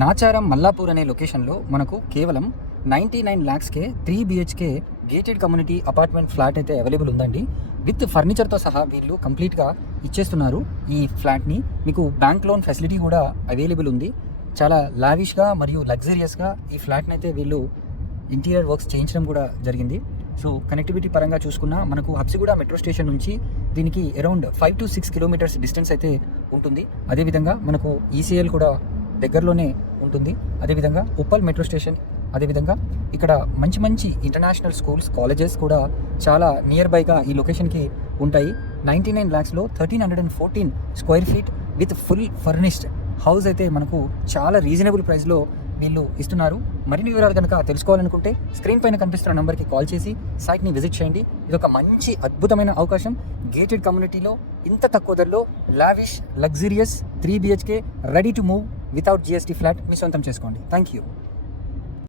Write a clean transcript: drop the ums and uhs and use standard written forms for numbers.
నాచారం మల్లాపూర్ అనే లొకేషన్లో మనకు కేవలం 99 lakhsకే 3 BHK gated community apartment flat అయితే అవైలబుల్ ఉందండి. విత్ ఫర్నిచర్తో సహా వీళ్ళు కంప్లీట్గా ఇచ్చేస్తున్నారు. ఈ ఫ్లాట్ని మీకు బ్యాంక్ లోన్ ఫెసిలిటీ కూడా అవైలబుల్ ఉంది. చాలా లావిష్గా మరియు లగ్జరియస్గా ఈ ఫ్లాట్ని అయితే వీళ్ళు ఇంటీరియర్ వర్క్స్ చేయించడం కూడా జరిగింది. సో కనెక్టివిటీ పరంగా చూసుకున్నా మనకు హబ్సిగూడ మెట్రో స్టేషన్ నుంచి దీనికి అరౌండ్ 5 to 6 kilometers డిస్టెన్స్ అయితే ఉంటుంది. అదేవిధంగా మనకు ఈసీఎల్ కూడా దగ్గరలోనే ఉంటుంది. అదేవిధంగా ఉప్పల్ మెట్రో స్టేషన్, అదేవిధంగా ఇక్కడ మంచి మంచి ఇంటర్నేషనల్ స్కూల్స్, కాలేజెస్ కూడా చాలా నియర్ బైగా ఈ లొకేషన్కి ఉంటాయి. 99 lakhsలో 1314 square feet with full furnished house అయితే మనకు చాలా రీజనబుల్ ప్రైస్లో వీళ్ళు ఇస్తున్నారు. మరిన్ని వివరాలు కనుక తెలుసుకోవాలనుకుంటే స్క్రీన్ పైన కనిపిస్తున్న నెంబర్కి కాల్ చేసి సైట్ని విజిట్ చేయండి. ఇది ఒక మంచి అద్భుతమైన అవకాశం. గేటెడ్ కమ్యూనిటీలో ఇంత తక్కువ ధరలో lavish luxurious 3 BHK ready to move without GST flat మీ సొంతం చేసుకోండి. Thank you.